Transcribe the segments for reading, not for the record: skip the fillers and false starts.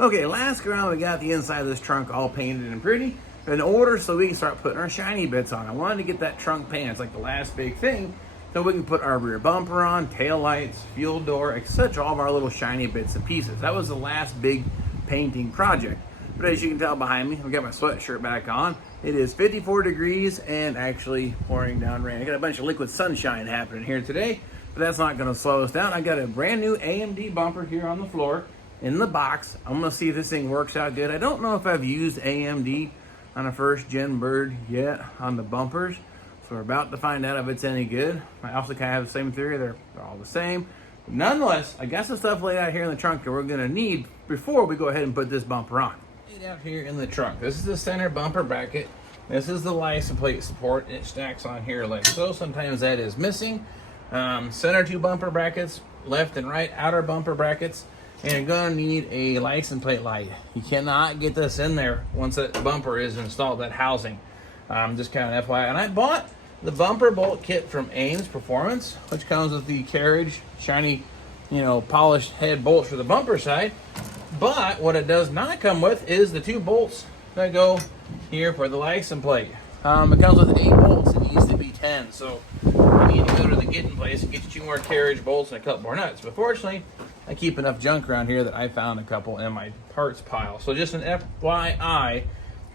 Okay, last round we got the inside of this trunk all painted and pretty in order so we can start putting our shiny bits on. I wanted to get that trunk painted. It's like the last big thing. So we can put our rear bumper on, tail lights, fuel door, etc. All of our little shiny bits and pieces. That was the last big painting project. But as you can tell behind me, I've got my sweatshirt back on. It is 54 degrees and actually pouring down rain. I got a bunch of liquid sunshine happening here today, but that's not going to slow us down. I got a brand new AMD bumper here on the floor in the box. I'm going to see if this thing works out good. I don't know if I've used AMD on a first gen bird yet on the bumpers. So we're about to find out if it's any good. I also kind of have the same theory. They're all the same. But nonetheless, I got some stuff laid out here in the trunk that we're going to need before we go ahead and put this bumper on. Laid out here in the trunk. This is the center bumper bracket. This is the license plate support. It stacks on here like so. Sometimes that is missing. Center two bumper brackets, left and right outer bumper brackets. And you're going to need a license plate light. You cannot get this in there once that bumper is installed, that housing. Just kind of FYI. And I bought the bumper bolt kit from Ames Performance, which comes with the carriage, shiny, polished head bolts for the bumper side. But what it does not come with is the two bolts that go here for the license plate. It comes with 8 bolts. It needs to be 10. So you need to go to the getting place and get you 2 more carriage bolts and a couple more nuts. But fortunately, I keep enough junk around here that I found a couple in my parts pile. So just an FYI,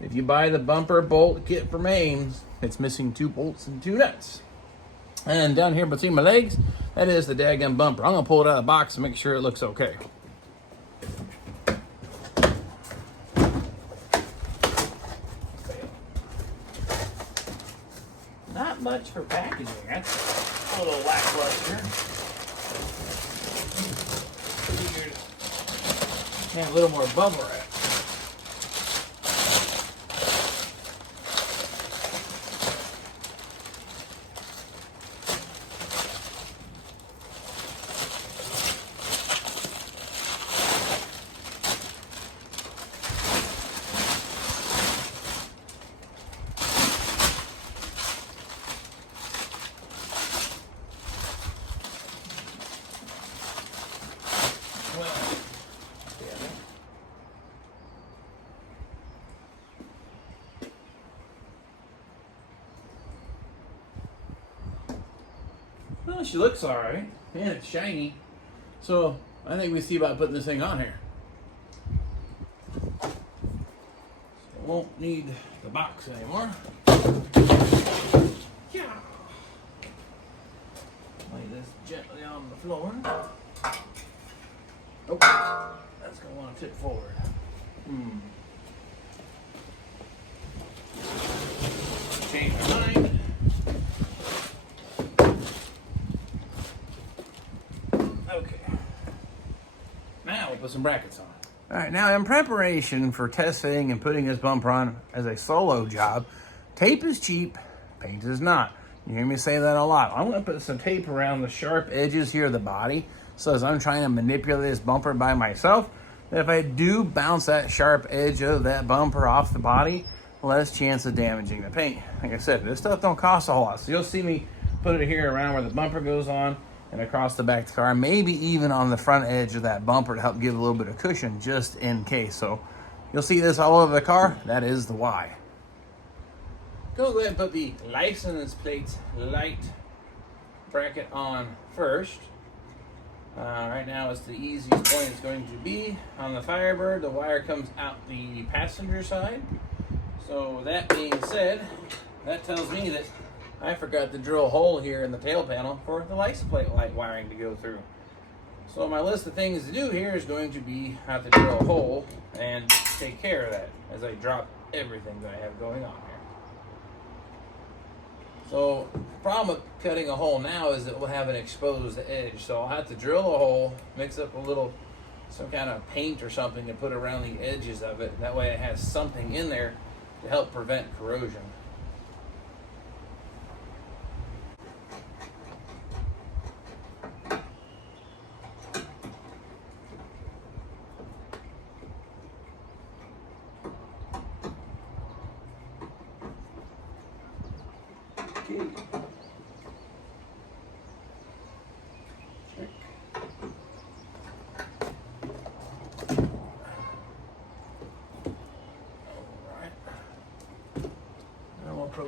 if you buy the bumper bolt kit from Ames, it's missing 2 bolts and 2 nuts. And down here between my legs, that is the daggum bumper. I'm going to pull it out of the box and make sure it looks okay. Not much for packaging. That's a little lackluster. And a little more bubble wrap. Well, she looks alright, and it's shiny. So I think we see about putting this thing on here. So won't need the box anymore. Yeah. Lay this gently on the floor. Oh, that's gonna want to tip forward. Change my mind. Okay. Now we'll put some brackets on. All right, now in preparation for testing and putting this bumper on as a solo job, tape is cheap, paint is not. You hear me say that a lot. I'm gonna put some tape around the sharp edges here of the body, so as I'm trying to manipulate this bumper by myself, if I do bounce that sharp edge of that bumper off the body, less chance of damaging the paint. Like I said, this stuff don't cost a whole lot. So you'll see me put it here around where the bumper goes on and across the back of the car, maybe even on the front edge of that bumper to help give a little bit of cushion just in case. So you'll see this all over the car. That is the why. Go ahead and put the license plate light bracket on first. Right now it's the easiest point it's going to be. On the Firebird, the wire comes out the passenger side. So that being said, that tells me that I forgot to drill a hole here in the tail panel for the license plate light wiring to go through. So my list of things to do here is going to be have to drill a hole and take care of that as I drop everything that I have going on here. So the problem with cutting a hole now is that we'll have an exposed edge. So I'll have to drill a hole, mix up some kind of paint or something to put around the edges of it. That way it has something in there to help prevent corrosion.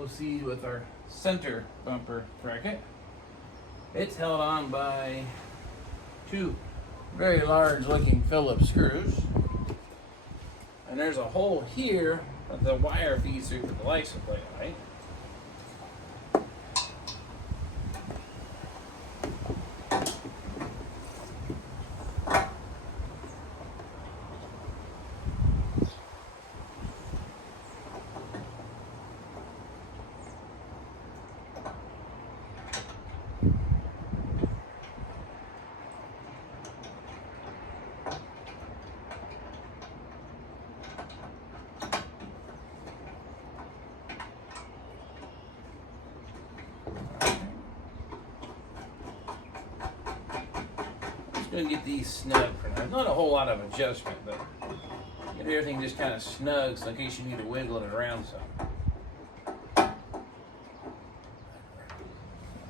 proceed with our center bumper bracket. It's held on by two very large looking Phillips screws. And there's a hole here that the wire feeds through for the license plate, right? Gonna get these snug for now. Not a whole lot of adjustment, but get everything just kind of snug so in case you need to wiggle it around some.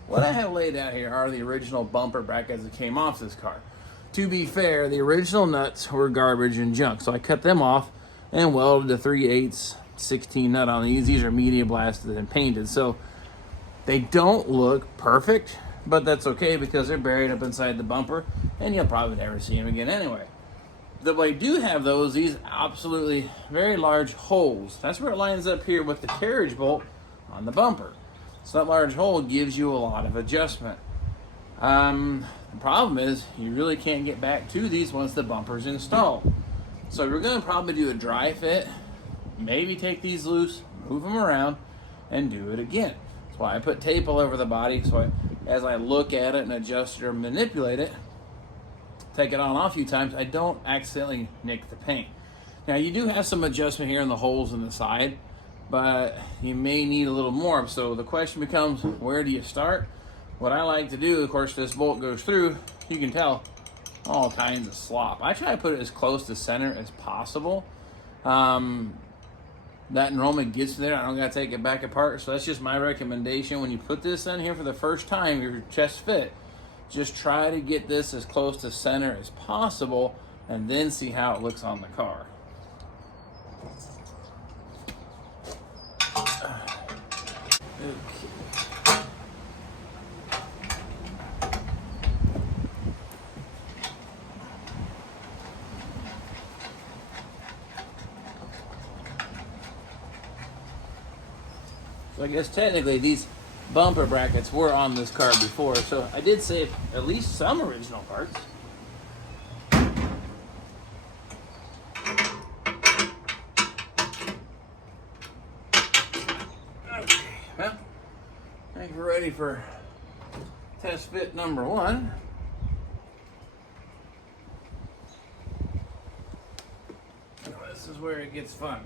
What I have laid out here are the original bumper brackets that came off this car. To be fair, the original nuts were garbage and junk, so I cut them off and welded the 3/8 16 nut on these. These are media blasted and painted, so they don't look perfect, but that's okay because they're buried up inside the bumper and you'll probably never see them again anyway. But I do have these absolutely very large holes. That's where it lines up here with the carriage bolt on the bumper. So that large hole gives you a lot of adjustment. The problem is you really can't get back to these once the bumper's installed. So we're gonna probably do a dry fit, maybe take these loose, move them around, and do it again. That's why I put tape all over the body, so as I look at it and adjust it or manipulate it, take it on and off a few times, I don't accidentally nick the paint. Now you do have some adjustment here in the holes in the side, but you may need a little more. So the question becomes, where do you start? What I like to do, of course, this bolt goes through, you can tell all kinds of slop. I try to put it as close to center as possible. That normally gets there. I don't gotta take it back apart. So that's just my recommendation. When you put this in here for the first time, your chest fit, just try to get this as close to center as possible and then see how it looks on the car. Okay. So I guess technically these bumper brackets were on this car before, so I did save at least some original parts. Okay, well, I think we're ready for test fit number 1. This is where it gets fun.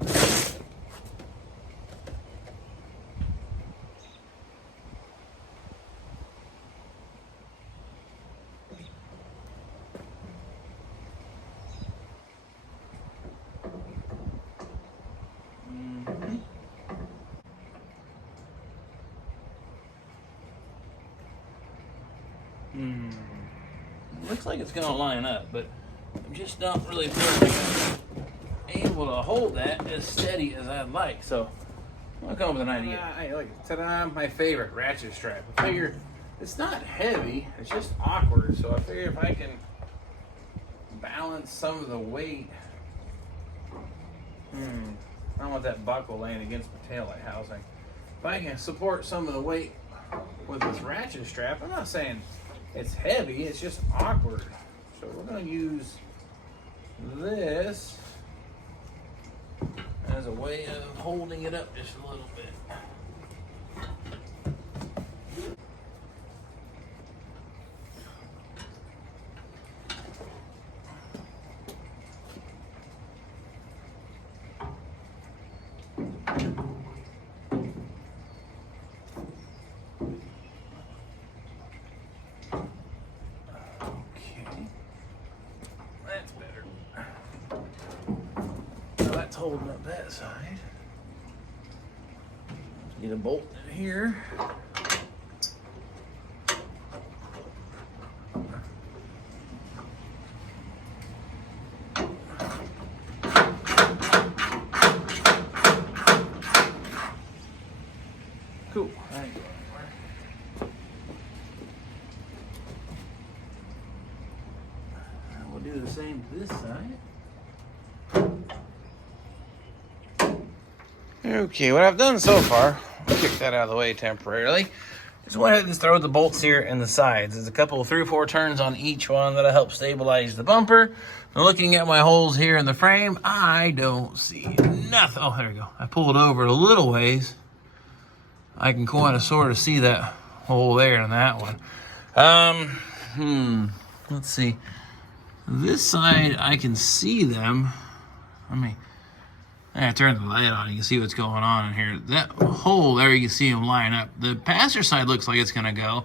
Looks like it's going to line up, but I'm just not really able to hold that as steady as I'd like. So I'm going to come up with an idea. Look, ta-da, my favorite ratchet strap. I figure it's not heavy, it's just awkward. So I figure if I can balance some of the weight, I don't want that buckle laying against my taillight housing. If I can support some of the weight with this ratchet strap, I'm not saying it's heavy, it's just awkward. So we're going to use this as a way of holding it up just a little bit. Holding up that side. Get a bolt in here. Okay, what I've done so far, I'll kick that out of the way temporarily. Just went ahead and throw the bolts here in the sides. There's a couple of 3 or 4 turns on each one that'll help stabilize the bumper. And looking at my holes here in the frame, I don't see nothing. Oh, there we go. I pulled over a little ways. I can kind of sort of see that hole there in that one. Let's see. This side, I can see them. I turn the light on, you can see what's going on in here. That hole there, you can see them line up. The passenger side looks like it's gonna go.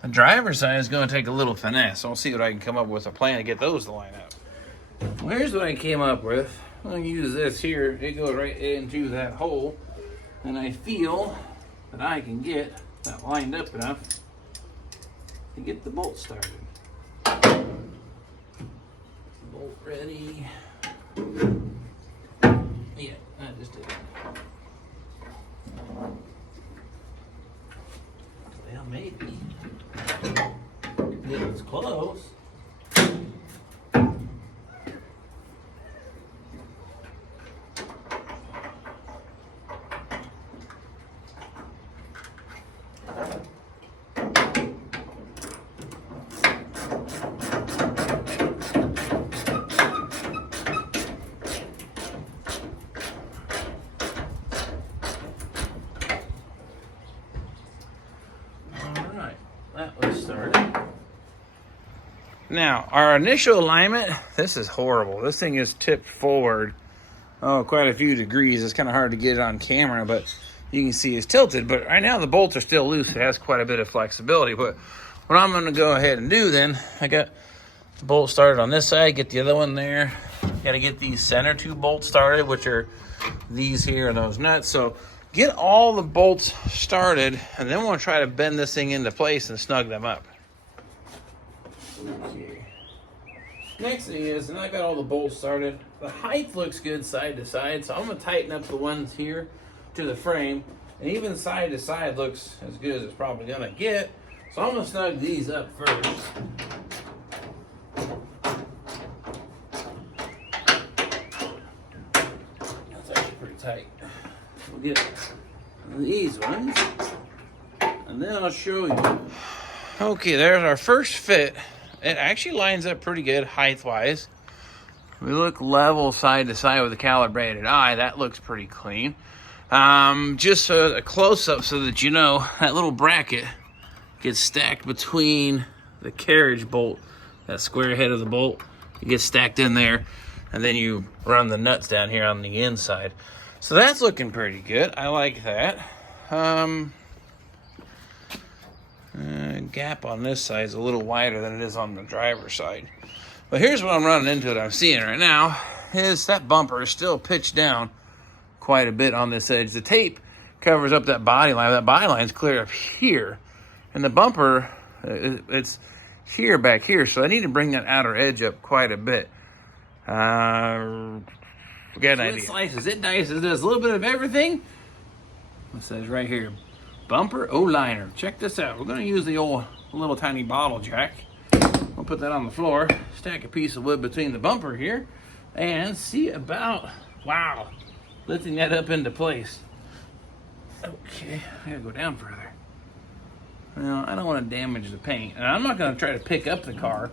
The driver's side is gonna take a little finesse. So I'll see what I can come up with a plan to get those to line up. Well, here's what I came up with. I'm gonna use this here. It goes right into that hole. And I feel that I can get that lined up enough to get the bolt started. Bolt ready. Yeah, I just did it. Well, maybe. It's close. That was started. Now, our initial alignment, this is horrible. This thing is tipped forward, quite a few degrees. It's kind of hard to get it on camera, but you can see it's tilted. But right now the bolts are still loose. It has quite a bit of flexibility. But what I'm going to go ahead and do then, I got the bolt started on this side, get the other one there. Got to get these center 2 bolts started, which are these here and those nuts. So get all the bolts started, and then we'll try to bend this thing into place and snug them up. Okay. Next thing is, and I got all the bolts started, the height looks good side to side, so I'm going to tighten up the ones here to the frame, and even side to side looks as good as it's probably going to get, so I'm going to snug these up first. That's actually pretty tight. We'll get these ones, and then I'll show you. Okay, there's our first fit. It actually lines up pretty good height-wise. We look level side to side with a calibrated eye. That looks pretty clean. Just a close-up so that you know that little bracket gets stacked between the carriage bolt, that square head of the bolt. It gets stacked in there, and then you run the nuts down here on the inside. So that's looking pretty good. I like that. Gap on this side is a little wider than it is on the driver's side. But here's what I'm running into that I'm seeing right now is that bumper is still pitched down quite a bit on this edge. The tape covers up that body line. That body line's clear up here. And the bumper, it's here, back here. So I need to bring that outer edge up quite a bit. Get an idea. It slices, it dices, does a little bit of everything. It says right here, bumper O-liner. Check this out. We're going to use the old little tiny bottle jack. We'll put that on the floor, stack a piece of wood between the bumper here, and see about, wow, lifting that up into place. Okay, I gotta go down further. Now, I don't want to damage the paint, and I'm not going to try to pick up the car.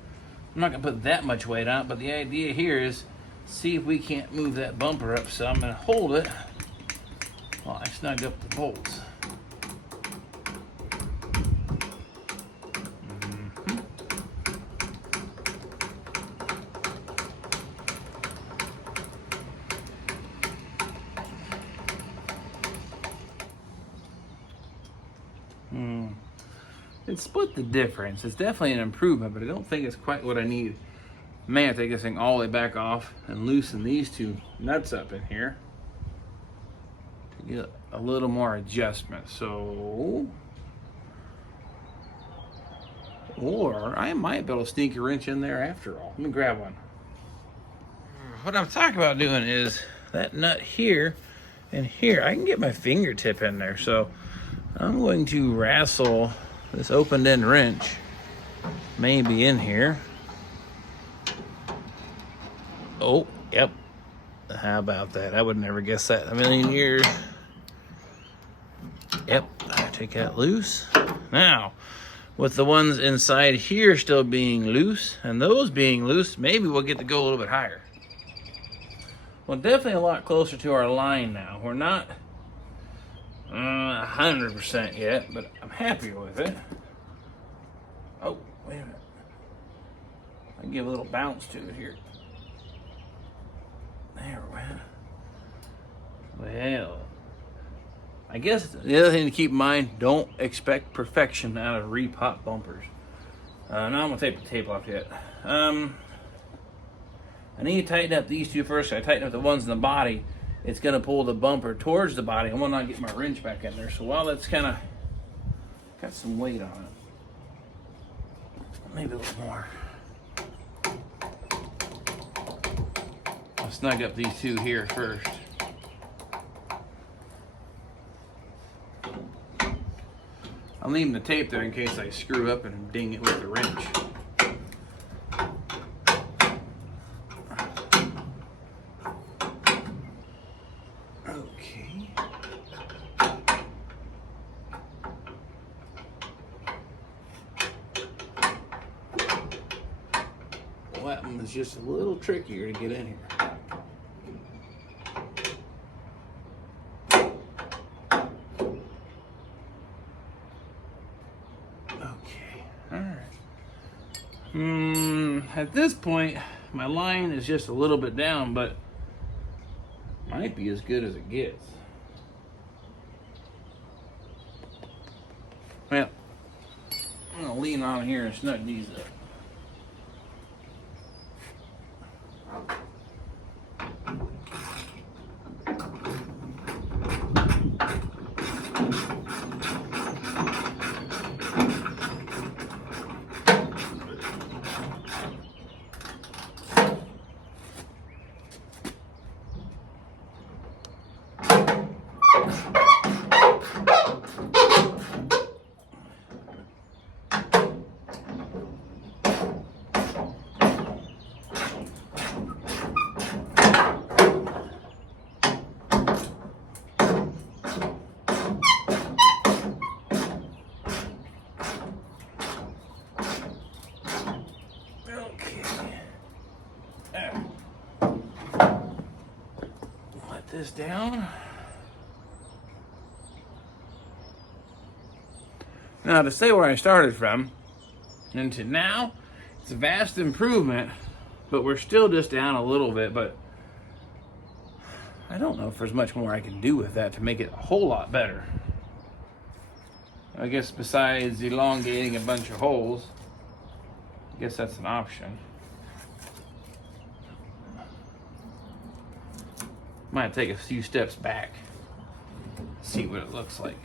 I'm not going to put that much weight on it, but the idea here is see if we can't move that bumper up. So I'm going to hold it while I snug up the bolts. It split the difference. It's definitely an improvement, but I don't think it's quite what I need. May have to take this thing all the way back off and loosen these 2 nuts up in here to get a little more adjustment. So, or I might be able to sneak a wrench in there after all. Let me grab one. What I'm talking about doing is that nut here and here. I can get my fingertip in there. So I'm going to wrestle this open end wrench maybe in here. Oh, yep. How about that? I would never guess that in a million years. Yep, I take that loose. Now, with the ones inside here still being loose, and those being loose, maybe we'll get to go a little bit higher. Well, definitely a lot closer to our line now. We're not 100% yet, but I'm happy with it. Oh, wait a minute. I give a little bounce to it here. There we go. Well, I guess the other thing to keep in mind, don't expect perfection out of repop bumpers. Now I'm gonna take the tape off yet. I need to tighten up these two first. I tighten up the ones in the body. It's gonna pull the bumper towards the body. I want to not get my wrench back in there. So while that's kind of got some weight on it, maybe a little more. I'll snug up these two here first. I'm leaving the tape there in case I screw up and ding it with the wrench. Okay. Well, that one was just a little trickier to get in here. At this point, my line is just a little bit down, but might be as good as it gets. Well, I'm gonna lean on here and snug these up. This down. Now, to say where I started from and to now, it's a vast improvement, but we're still just down a little bit. But I don't know if there's much more I can do with that to make it a whole lot better. I guess besides elongating a bunch of holes, I guess that's an option. Might take a few steps back, see what it looks like.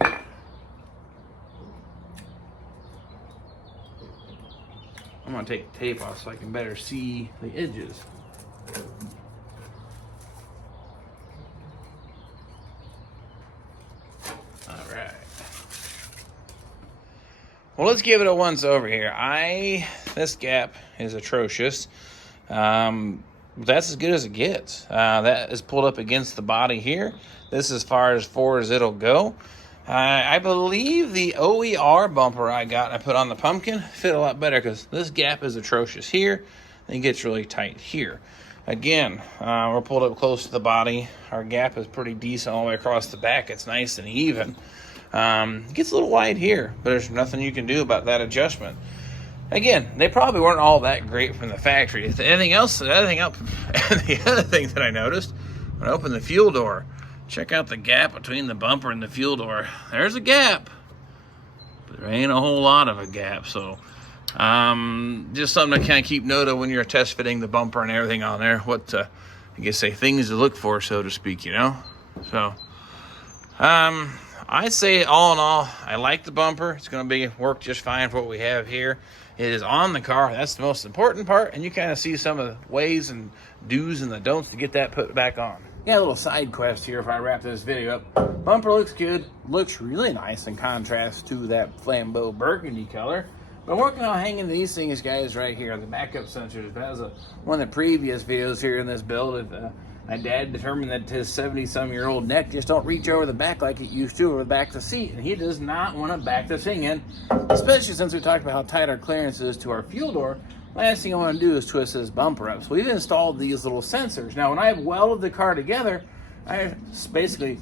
I'm gonna take the tape off so I can better see the edges. All right. Well, let's give it a once over here. This gap is atrocious. That's as good as it gets. That is pulled up against the body here. This is as far as it'll go. I believe the OER bumper I put on the pumpkin fit a lot better because this gap is atrocious here. And it gets really tight here. Again, we're pulled up close to the body. Our gap is pretty decent all the way across the back. It's nice and even. It gets a little wide here, but there's nothing you can do about that adjustment. Again, they probably weren't all that great from the factory. The other thing that I noticed, when I opened the fuel door, check out the gap between the bumper and the fuel door. There's a gap, but there ain't a whole lot of a gap. So, just something to kind of keep note of when you're test fitting the bumper and everything on there. What, I guess, things to look for, so to speak, you know? So, I say all in all, I like the bumper. It's going to work just fine for what we have here. It is on the car. That's the most important part, and you kind of see some of the ways and do's and the don'ts to get that put back on. Yeah, a little side quest here if I wrap this video up. Bumper looks good. Looks really nice in contrast to that flambeau burgundy color. But working on hanging these things, guys, right here, the backup sensors. That was one of the previous videos here in this build. My dad determined that his 70-some-year-old neck just don't reach over the back like it used to over the back of the seat, and he does not want to back this thing in, especially since we talked about how tight our clearance is to our fuel door. Last thing I want to do is twist this bumper up. So we've installed these little sensors. Now, when I welded the car together, I basically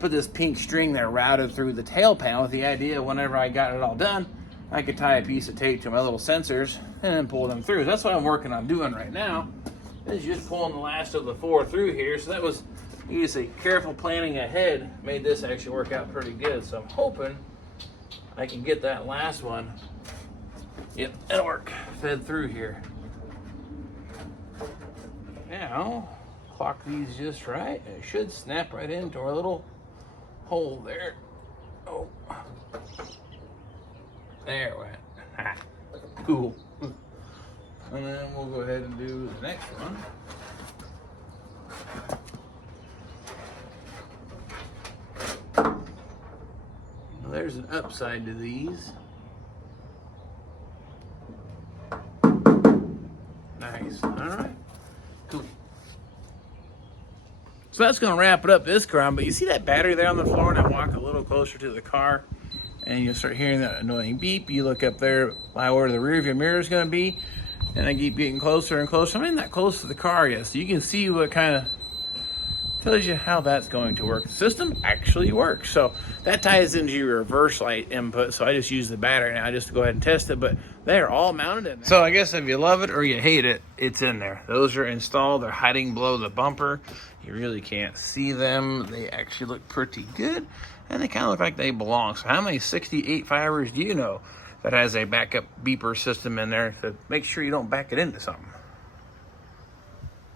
put this pink string there routed through the tail panel with the idea whenever I got it all done, I could tie a piece of tape to my little sensors and pull them through. That's what I'm working on doing right now, is just pulling the last of the 4 through here. So that was, you say, careful planning ahead made this actually work out pretty good. So I'm hoping I can get that last one. Yep, that'll work. Fed through here. Now, clock these just right. It should snap right into our little hole there. Oh. There it went. Ah, cool. And then we'll go ahead and do the next one. Well, there's an upside to these. Nice. All right. Cool. So that's going to wrap it up this car. But you see that battery there on the floor? And I walk a little closer to the car, and you'll start hearing that annoying beep. You look up there by where the rear view mirror is going to be, and I keep getting closer and closer. I'm not that close to the car yet, so you can see what kind of tells you how that's going to work. The system actually works. So that ties into your reverse light input. So I just use the battery now just to go ahead and test it, but they're all mounted in there. So I guess if you love it or you hate it, it's in there. Those are installed. They're hiding below the bumper. You really can't see them. They actually look pretty good, and they kind of look like they belong. So how many 68 fibers do you know that has a backup beeper system in there to make sure you don't back it into something?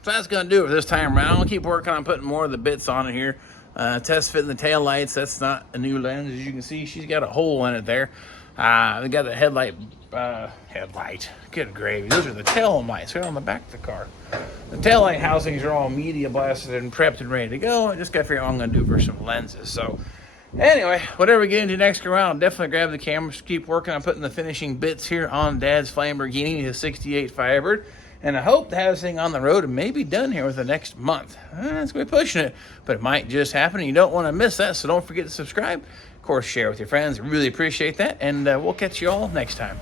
So that's going to do it for this time around. I'll keep working on putting more of the bits on it here. Test fitting the tail lights. That's not a new lens. As you can see, she's got a hole in it there. We got the headlight. Good gravy. Those are the tail lights right on the back of the car. The tail light housings are all media blasted and prepped and ready to go. I just got to figure out what I'm going to do for some lenses. So anyway, whatever we get into next round, I'll definitely grab the camera. Just keep working on putting the finishing bits here on Dad's Lamborghini, his 68 Firebird. And I hope to have this thing on the road and maybe done here within the next month. It's going to be pushing it, but it might just happen. You don't want to miss that, so don't forget to subscribe. Of course, share with your friends. I really appreciate that, and we'll catch you all next time.